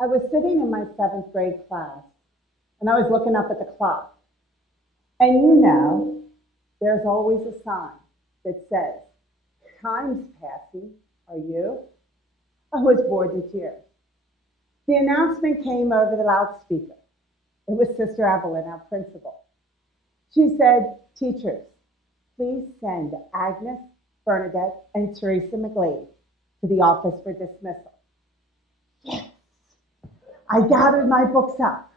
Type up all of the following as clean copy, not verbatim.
I was sitting in my 7th grade class, and I was looking up at the clock. And you know, there's always a sign that says, "Time's passing, are you?" I was bored to tears. The announcement came over the loudspeaker. It was Sister Evelyn, our principal. She said, "Teachers, please send Agnus, Bernadette, and Teresa McGlade to the office for dismissal." Yes! I gathered my books up,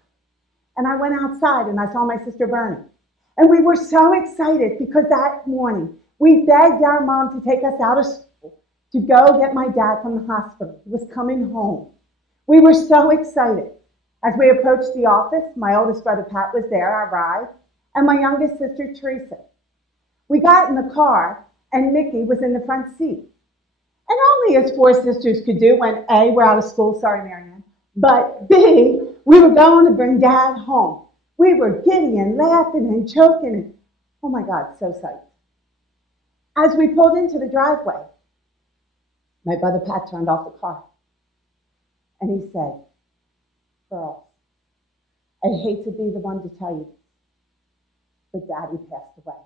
and I went outside, and I saw my sister Bernie. And we were so excited because that morning, we begged our mom to take us out of school to go get my dad from the hospital. He was coming home. We were so excited. As we approached the office, my oldest brother Pat was there, our ride, and my youngest sister Teresa. We got in the car, and Mickey was in the front seat. And only as 4 sisters could do when A, we're out of school, sorry Marianne, but B, we were going to bring Dad home. We were giddy and laughing and choking and, oh my God, so psyched. As we pulled into the driveway, my brother Pat turned off the car. And he said, "Girls, I hate to be the one to tell you this, but Daddy passed away.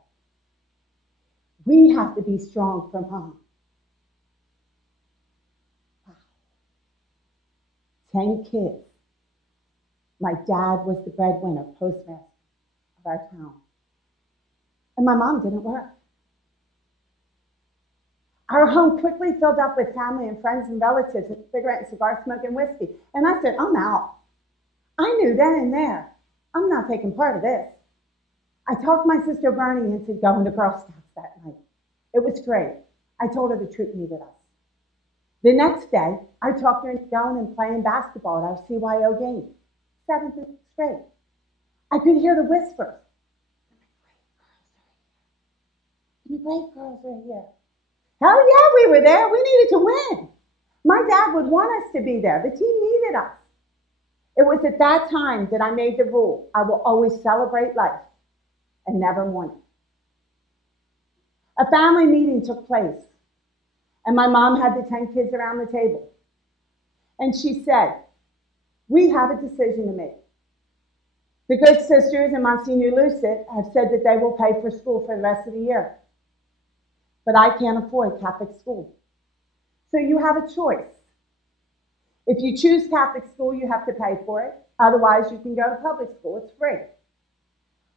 We have to be strong for Mom." Wow. 10 kids. My dad was the breadwinner, postmaster of our town. And my mom didn't work. Our home quickly filled up with family and friends and relatives and cigarette and cigar smoke and whiskey. And I said, "I'm out." I knew then and there, I'm not taking part of this. I talked my sister Bernie into going to Girl Scouts that night. It was great. I told her the troop needed us. The next day, I talked her into going and playing basketball at our CYO game. 7th and 6th grade. I could hear the whispers. The great girls are here. Hell yeah, we were there. We needed to win. My dad would want us to be there. The team needed us. It was at that time that I made the rule: I will always celebrate life and never mourn it. A family meeting took place, and my mom had the 10 kids around the table. And she said, "We have a decision to make. The good sisters and Monsignor Lucid have said that they will pay for school for the rest of the year. But I can't afford Catholic school. So you have a choice. If you choose Catholic school, you have to pay for it. Otherwise, you can go to public school. It's free."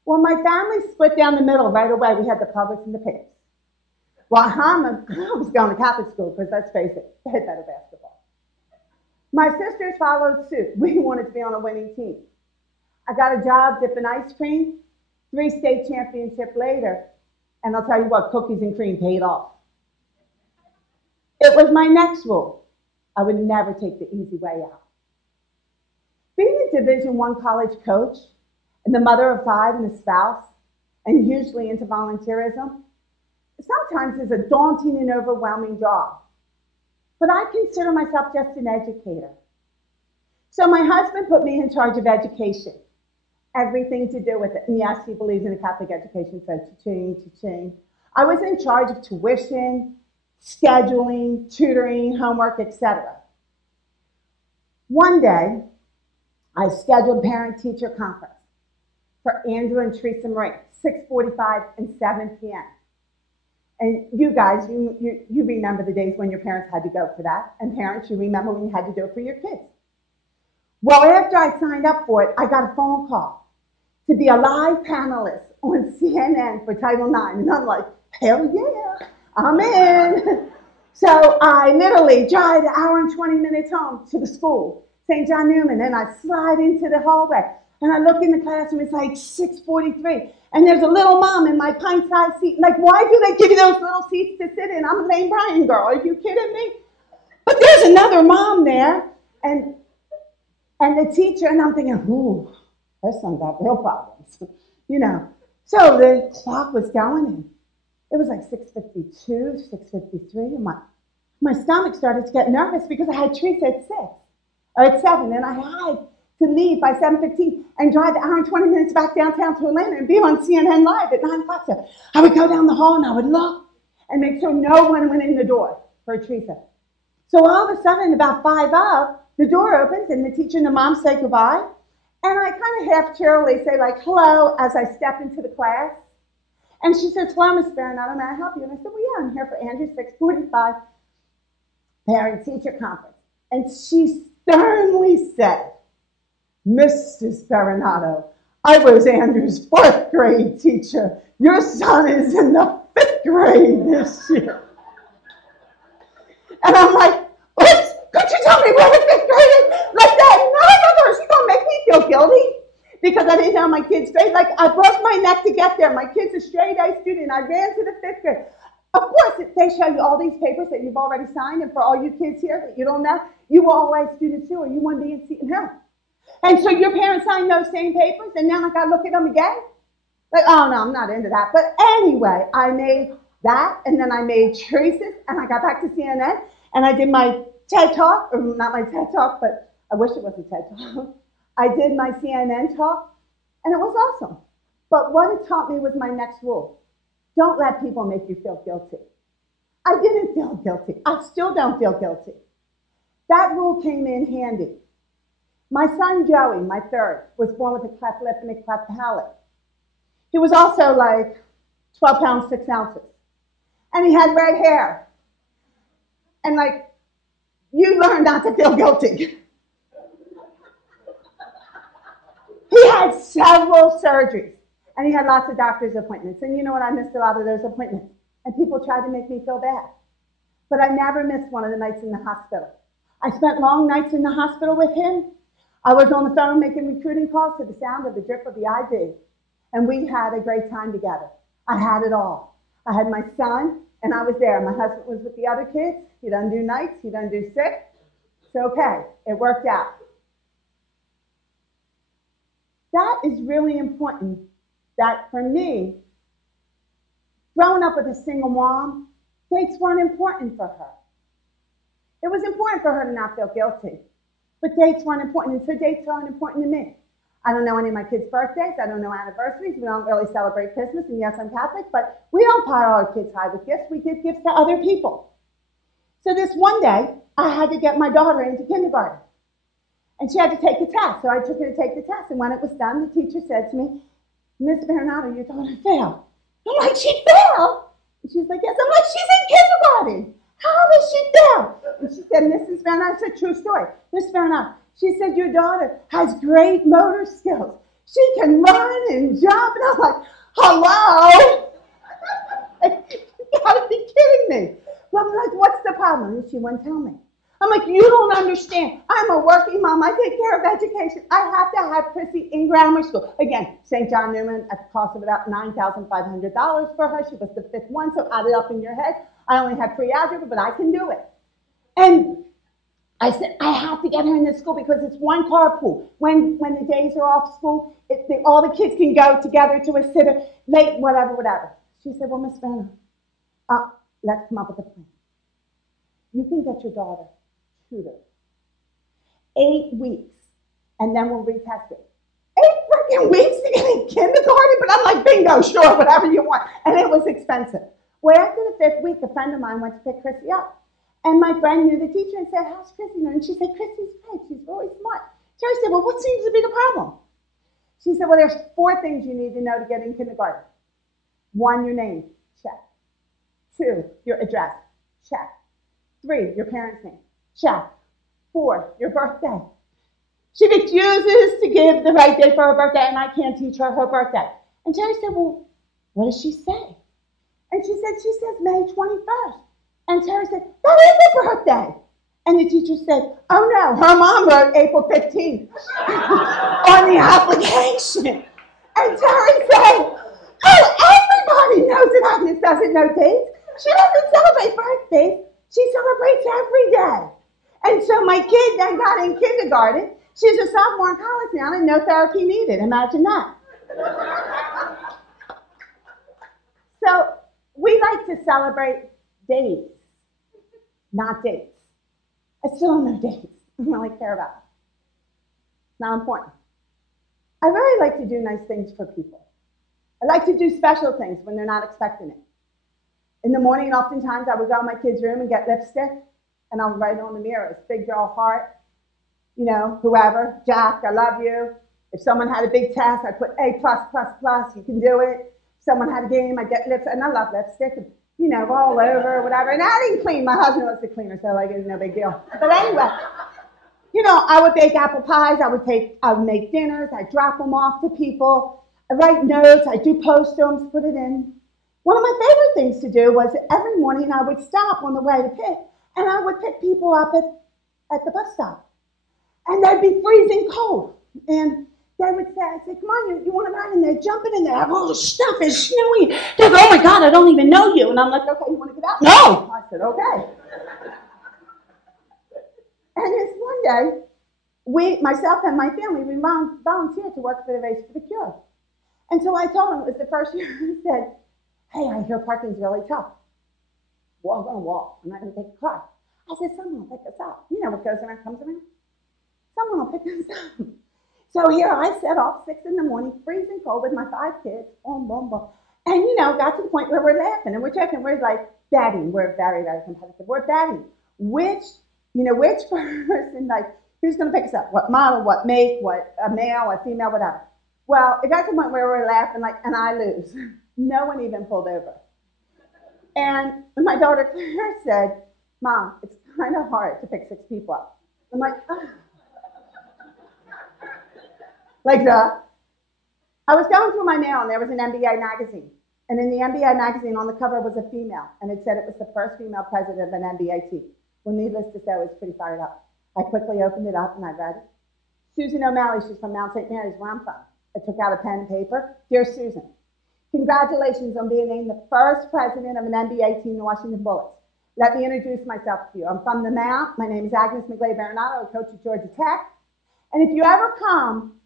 Well, my family split down the middle right away. We had the publics and the pigs. Well, I was going to Catholic school because, let's face it, they had better basketball. My sisters followed suit. We wanted to be on a winning team. I got a job dipping ice cream, 3 state championships later, and I'll tell you what, cookies and cream paid off. It was my next rule. I would never take the easy way out. Being a Division I college coach and the mother of 5 and a spouse, and hugely into volunteerism, sometimes is a daunting and overwhelming job. But I consider myself just an educator. So my husband put me in charge of education, everything to do with it. And yes, he believes in a Catholic education, so cha-ching, cha-ching. I was in charge of tuition, scheduling, tutoring, homework, etc. One day, I scheduled parent-teacher conference for Andrew and Teresa Marie, 6:45 and 7 p.m. And you guys, you remember the days when your parents had to go for that. And parents, you remember when you had to do it for your kids. Well, after I signed up for it, I got a phone call to be a live panelist on CNN for Title IX. And I'm like, hell yeah, I'm in. So I literally drive an hour and 20 minutes home to the school, St. John Newman, and I slide into the hallway. And I look in the classroom, it's like 6:43. And there's a little mom in my pint-sized seat. Like, why do they give you those little seats to sit in? I'm a Lane Bryant girl. Are you kidding me? But there's another mom there. And the teacher, and I'm thinking, ooh, her son got real problems. You know. So the clock was going, and it was like 6:52, 6:53. And my stomach started to get nervous because I had Teresa at 6, or at 7, and I had to leave by 7:15 and drive an hour and 20 minutes back downtown to Atlanta and be on CNN Live at 9 o'clock. So I would go down the hall and I would look and make sure no one went in the door for Teresa. So all of a sudden, about 5 up, The door opens and the teacher and the mom say goodbye. And I kind of half cheerily say like, hello, as I step into the class. And she says, hello, Miss Berenato, may I help you? And I said, well, yeah, I'm here for Andrew's 645 parent-teacher conference. And she sternly said, Mrs. Berenato, I was Andrew's 4th grade teacher. Your son is in the 5th grade this year. And I'm like, oops, could you tell me where the 5th grade is? Like that. No, she's going to make me feel guilty because I didn't know my kid's grade. Like, I broke my neck to get there. My kid's a straight A student. I ran to the 5th grade. Of course, they show you all these papers that you've already signed, and for all you kids here that you don't know, you were all A students too, or you want to be in Seton Hill. And so your parents signed those same papers, and now I got to look at them again? Like, oh, no, I'm not into that. But anyway, I made that, and then I made choices, and I got back to CNN, and I did my TED Talk, or not my TED Talk, but I wish it was a TED Talk. I did my CNN talk, and it was awesome. But what it taught me was my next rule. Don't let people make you feel guilty. I didn't feel guilty. I still don't feel guilty. That rule came in handy. My son Joey, my 3rd, was born with a cleft lip and a cleft palate. He was also like 12 pounds, 6 ounces. And he had red hair. And like, you learn not to feel guilty. He had several surgeries. And he had lots of doctor's appointments. And you know what? I missed a lot of those appointments. And people tried to make me feel bad. But I never missed one of the nights in the hospital. I spent long nights in the hospital with him. I was on the phone making recruiting calls to the sound of the drip of the IV. And we had a great time together. I had it all. I had my son, and I was there. My husband was with the other kids. He doesn't do nights. He doesn't do 6. It's okay. It worked out. That is really important. That for me, growing up with a single mom, dates weren't important for her. It was important for her to not feel guilty, but dates weren't important, and so dates aren't important to me. I don't know any of my kids' birthdays. I don't know anniversaries. We don't really celebrate Christmas, and yes, I'm Catholic, but we don't pile our kids high with gifts. We give gifts to other people. So this one day, I had to get my daughter into kindergarten, and she had to take the test, so I took her to take the test, and when it was done, the teacher said to me, Miss Berenato, your daughter failed. I'm like, she failed? And she's like, yes. I'm like, she's in kindergarten. How did she fail? And she said, Mrs. Berenato, it's a true story. Miss Berenato, she said, your daughter has great motor skills. She can run and jump. And I'm like, hello? You gotta be kidding me. Well, I'm like, what's the problem? And she wouldn't tell me. I'm like, you don't understand. I'm a working mom. I take care of education. I have to have Chrissy in grammar school. Again, St. John Newman at the cost of about $9,500 for her. She was the 5th one, so add it up in your head. I only have pre-algebra, but I can do it. And I said, I have to get her in this school because it's one carpool. When the days are off school, all the kids can go together to a sitter, late, whatever. She said, well, Miss Berenato, let's come up with a plan. You can get your daughter tutored. 8 weeks, and then we'll retest it. 8 freaking weeks to get in kindergarten? But I'm like, bingo, sure, whatever you want. And it was expensive. Well, after the 5th week, a friend of mine went to pick Chrissy up. And my friend knew the teacher and said, how's Chrissy doing? And she said, Chrissy's great. She's really smart. So I said, well, what seems to be the problem? She said, well, there's 4 things you need to know to get in kindergarten. 1, your name. Check. 2, your address. Check. 3, your parents' name. Check. 4, your birthday. She refuses to give the right day for her birthday, and I can't teach her her birthday. And Terry said, well, what does she say? And she says May 21st. And Terry said, that is her birthday. And the teacher said, oh no, her mom wrote April 15th on the application. And Terry said, oh, everybody knows that Agnes doesn't know dates. She doesn't celebrate birthdays. She celebrates every day. And so my kid then got in kindergarten. She's a sophomore in college now and no therapy needed. Imagine that. So we like to celebrate days, not dates. I still don't know dates. I don't really care about it. It's not important. I really like to do nice things for people. I like to do special things when they're not expecting it. In the morning, oftentimes, I would go in my kid's room and get lipstick, and I would write on the mirrors, big girl heart, you know, whoever, Jack, I love you. If someone had a big test, I put A+++, you can do it. If someone had a game, I get lipstick, and I love lipstick, and, you know, all over, whatever. And I didn't clean. My husband was the cleaner, so like, it's no big deal. But anyway, you know, I would bake apple pies. I would make dinners. I'd drop them off to people. I write notes. I do post-its, put it in. One of my favorite things to do was every morning I would stop on the way to pick, and I would pick people up at the bus stop. And they'd be freezing cold. And they would say, I'd say, come on, you want to ride? And they're jumping in there. All the stuff is snowy. They go, oh my God, I don't even know you. And I'm like, okay, you want to get out? No. I said, okay. And this one day, myself and my family, we volunteered to work for the Race for the Cure. And so I told them, it was the first year, I said, hey, I hear parking's really tough. Well, I'm going to walk. I'm not going to take a car. I said, someone will pick us up. You know what goes around comes around. Someone will pick us up. So here I set off 6 in the morning, freezing cold with my 5 kids, boom, boom, boom. And, you know, got to the point where we're laughing and we're checking. We're like betting. We're very, very competitive. We're betting. Which person, like, who's going to pick us up? What model, what make, what a male, a female, whatever. Well, it got to the point where we're laughing, like, and I lose. No one even pulled over. And my daughter Claire said, Mom, it's kind of hard to pick 6 people up. I'm like, oh. Like that. I was going through my mail, and there was an NBA magazine. And in the NBA magazine, on the cover was a female, and it said it was the first female president of an NBA team. Well, needless to say, I was pretty fired up. I quickly opened it up, and I read it. Susan O'Malley, she's from Mount St. Mary's, where I'm from. I took out a pen and paper. Dear Susan, congratulations on being named the first president of an NBA team, the Washington Bullets. Let me introduce myself to you. I'm from the Mount. My name is Agnus Berenato. I coach at Georgia Tech. And if you ever come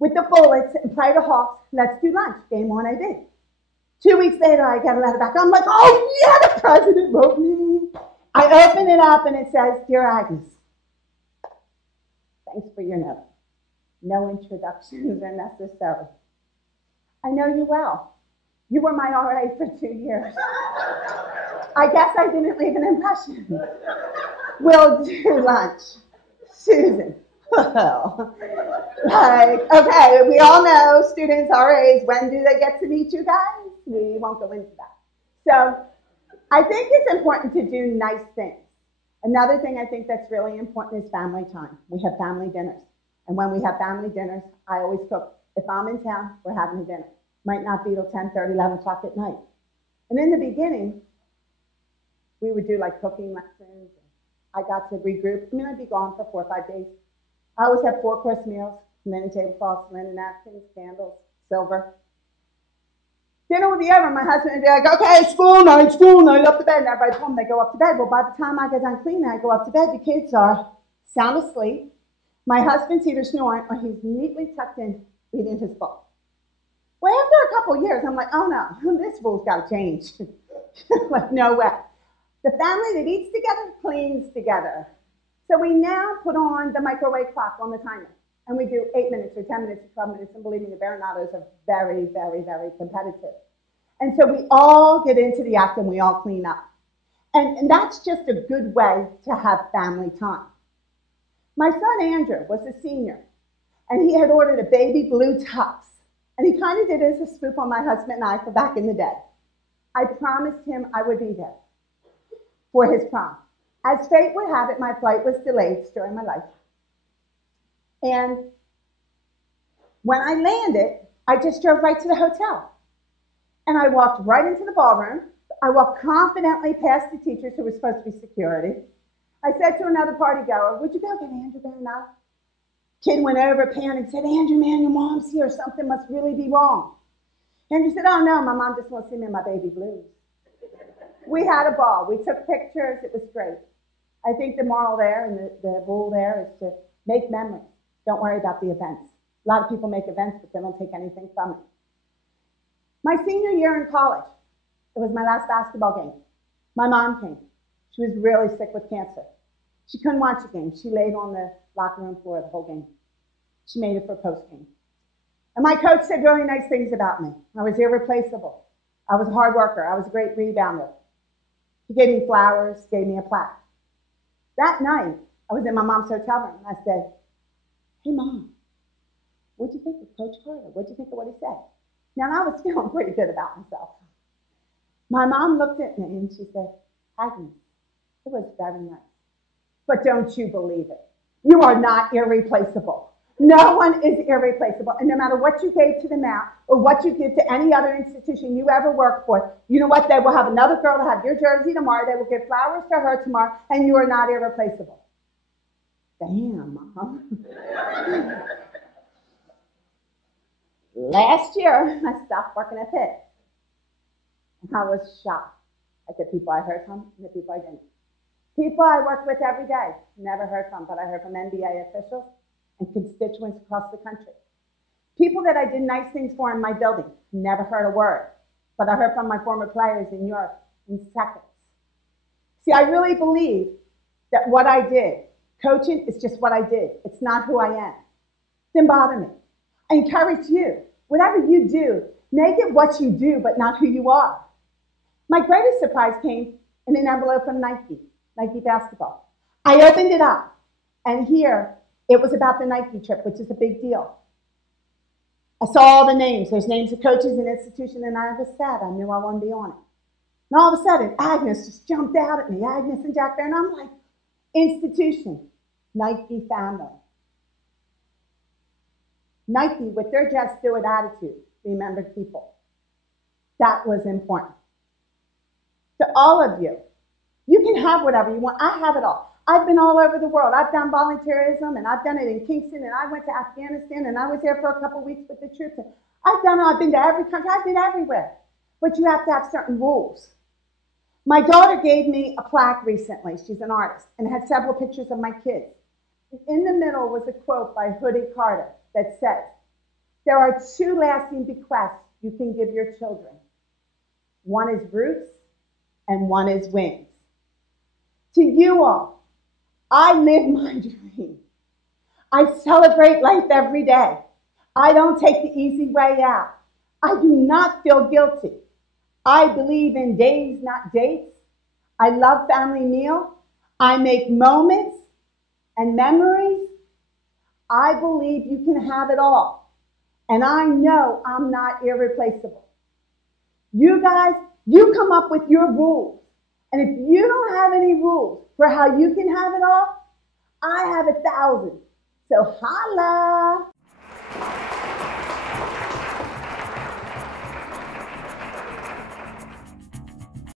with the Bullets and play the Hawks, let's do lunch. Game on, I did. 2 weeks later, I get a letter back. I'm like, oh, yeah, the president wrote me. I open it up, and it says, Dear Agnes, thanks for your note. No introductions are necessary. I know you well. You were my RA for 2 years. I guess I didn't leave an impression. We'll do lunch. Susan. Well, like, okay, we all know students, RAs, when do they get to meet you guys? We won't go into that. So I think it's important to do nice things. Another thing I think that's really important is family time. We have family dinners. And when we have family dinners, I always cook. If I'm in town, we're having a dinner. Might not be till 10:30, 11 o'clock at night. And in the beginning, we would do like cooking lessons. I got to regroup. I mean, I'd be gone for 4 or 5 days. I always have 4-course meals, linen tablecloths, linen napkins, candles, silver. Dinner would be over. My husband would be like, okay, school night, up to bed. And everybody's home, they go up to bed. Well, by the time I get done cleaning, I go up to bed. The kids are sound asleep. My husband's either snoring or he's neatly tucked in reading his book. Well, after a couple of years, I'm like, oh no, this rule's got to change. Like, no way. The family that eats together cleans together. So we now put on the microwave clock on the timer. And we do 8 minutes or 10 minutes or 12 minutes. And believe me, the Berenatos are very, very, very competitive. And so we all get into the act and we all clean up. And that's just a good way to have family time. My son Andrew was a senior. And he had ordered a baby blue tux. And he kind of did it as a spoof on my husband and I for back in the day. I promised him I would be there for his prom. As fate would have it, my flight was delayed during my life. And when I landed, I just drove right to the hotel. And I walked right into the ballroom. I walked confidently past the teachers who were supposed to be security. I said to another party goer, would you go get Andrew Berenato? Kid went over, panicked, said, Andrew, man, your mom's here. Something must really be wrong. Andrew said, oh, no, my mom just wants to see me in my baby blues. We had a ball. We took pictures. It was great. I think the moral there and the rule there is to make memories. Don't worry about the events. A lot of people make events, but they don't take anything from it. My senior year in college, it was my last basketball game. My mom came. She was really sick with cancer. She couldn't watch the game. She laid on the locker room floor the whole game. She made it for post-game. And my coach said really nice things about me. I was irreplaceable. I was a hard worker. I was a great rebounder. He gave me flowers, gave me a plaque. That night, I was in my mom's hotel room, and I said, hey, Mom, what'd you think of Coach Carter? What'd you think of what he said? Now, I was feeling pretty good about myself. My mom looked at me, and she said, Agnes, it was very nice. But don't you believe it. You are not irreplaceable. No one is irreplaceable. And no matter what you gave to the MAP or what you give to any other institution you ever work for, you know what? They will have another girl to have your jersey tomorrow. They will give flowers to her tomorrow, and you are not irreplaceable. Damn, Mom. Last year, I stopped working at Pitt. And I was shocked at the people I heard from and the people I didn't. People I work with every day, never heard from, but I heard from NBA officials and constituents across the country. People that I did nice things for in my building, never heard a word, but I heard from my former players in Europe in seconds. See, I really believe that what I did, coaching is just what I did. It's not who I am. Didn't bother me. I encourage you, whatever you do, make it what you do, but not who you are. My greatest surprise came in an envelope from Nike basketball. I opened it up, and here it was about the Nike trip, which is a big deal. I saw all the names. There's names of coaches and institutions, and I was sad. I knew I wanted to be on it. And all of a sudden, Agnes just jumped out at me, Agnes and Jack there, and I'm like, institution, Nike family. Nike, with their just do it attitude, remembered people. That was important. To all of you, you can have whatever you want. I have it all. I've been all over the world. I've done volunteerism, and I've done it in Kingston, and I went to Afghanistan, and I was there for a couple of weeks with the troops. I've been to every country. I've been everywhere. But you have to have certain rules. My daughter gave me a plaque recently. She's an artist, and it had several pictures of my kids. In the middle was a quote by Hoodie Carter that says, there are two lasting bequests you can give your children. One is roots, and one is wings. To you all, I live my dream. I celebrate life every day. I don't take the easy way out. I do not feel guilty. I believe in days, not dates. I love family meal. I make moments and memories. I believe you can have it all. And I know I'm not irreplaceable. You guys, you come up with your rules. And if you don't have any rules for how you can have it all, I have 1,000. So holla!